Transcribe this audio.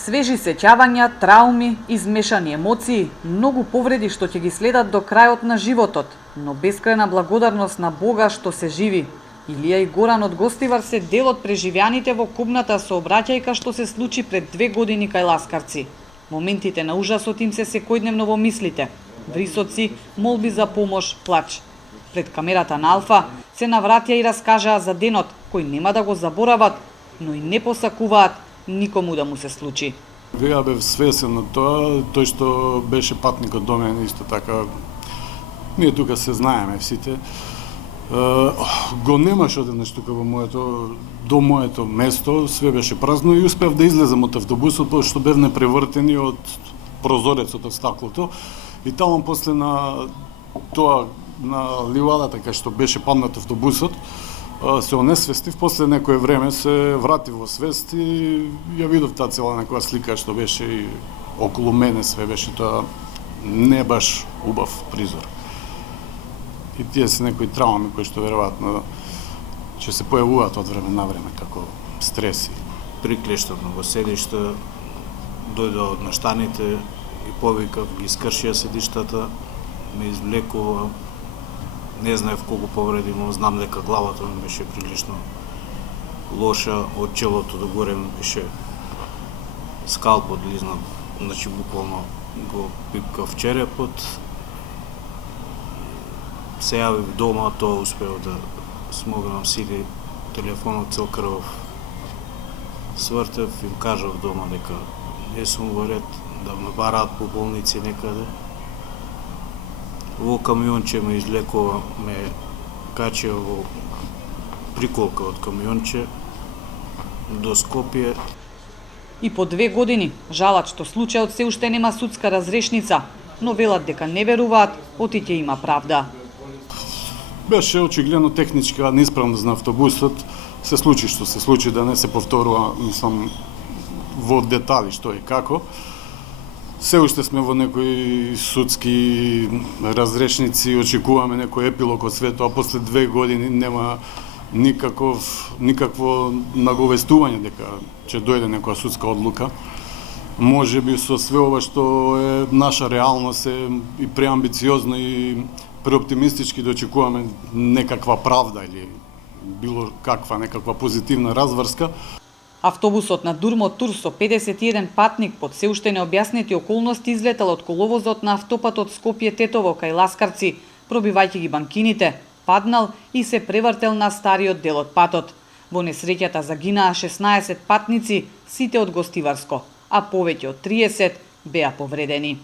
Свежи сеќавања, трауми, измешани емоции, многу повреди што ќе ги следат до крајот на животот, но бескрајна благодарност на Бога што се живи. Илија и Горан од Гостивар се дел од преживеаните во кобната сообраќајка што се случи пред 2 години кај ласкарци. Моментите на ужасот им се секојдневно во мислите. Врисоци, молби за помош, плач. Пред камерата на Алфа се навратија и раскажаа за денот, кој нема да го заборават, но и не посакуваат никому да му се случи. Ја бев свесен на тоа, тој што беше патникот до мене исто така. Ние тука се знаеме сите. Го немаш одеднаш тука до моето место, све беше празно и успев да излезам од автобусот, што бев непревртени од прозорецот од стаклото. И таму после на тоа, на ливадата кај што беше паднат автобусот, се онесвестив, после некое време се вратив во свест и ја видов таа цела некоја слика што беше и околу мене, све беше тоа не баш убав призор. И тие се некои трауми кои што веројатно ќе се појавуваат од време на време како стреси. Приклештав во седиште, дојде од наштаните и повикав, ги скршија седиштата, ме извлекува. Не знаев колку повреди имам, знам дека главата ми беше прилично лоша, од челото до горе ми беше скалп одлизнат, значи буквално го пипкав черепот. Се јавив дома, тоа успеав да смогнам сили, телефонот цел крвав. Свртев, им кажав дома дека не сум во ред, да ме бараат по болници некаде. Во камионче ме излекува, ме качија во приколка од камионче до Скопје. И по 2 години жалат што случајот се уште нема судска разрешница, но велат дека не веруваат, отиќе има правда. Беше очигледно техничка неисправност на автобусот, се случи што се случи, да не се повторува, мислам, во детали што и како. Се уште сме во некои судски разрешници, очекуваме некој епилог од свето, а после 2 години нема никакво наговестување дека ќе дојде некоја судска одлука. Може би со све ова што е наша реалност е и преамбициозно и преоптимистички да очекуваме некаква правда или било каква некаква позитивна разврска. Автобусот на Дурмот Тур со 51 патник под се уште необјаснети околности излетал од коловозот на автопатот Скопје-Тетово кај Ласкарци, пробивајќи ги банкините, паднал и се превртел на стариот дел од патот. Во несреќата загинаа 16 патници, сите од Гостиварско, а повеќе од 30 беа повредени.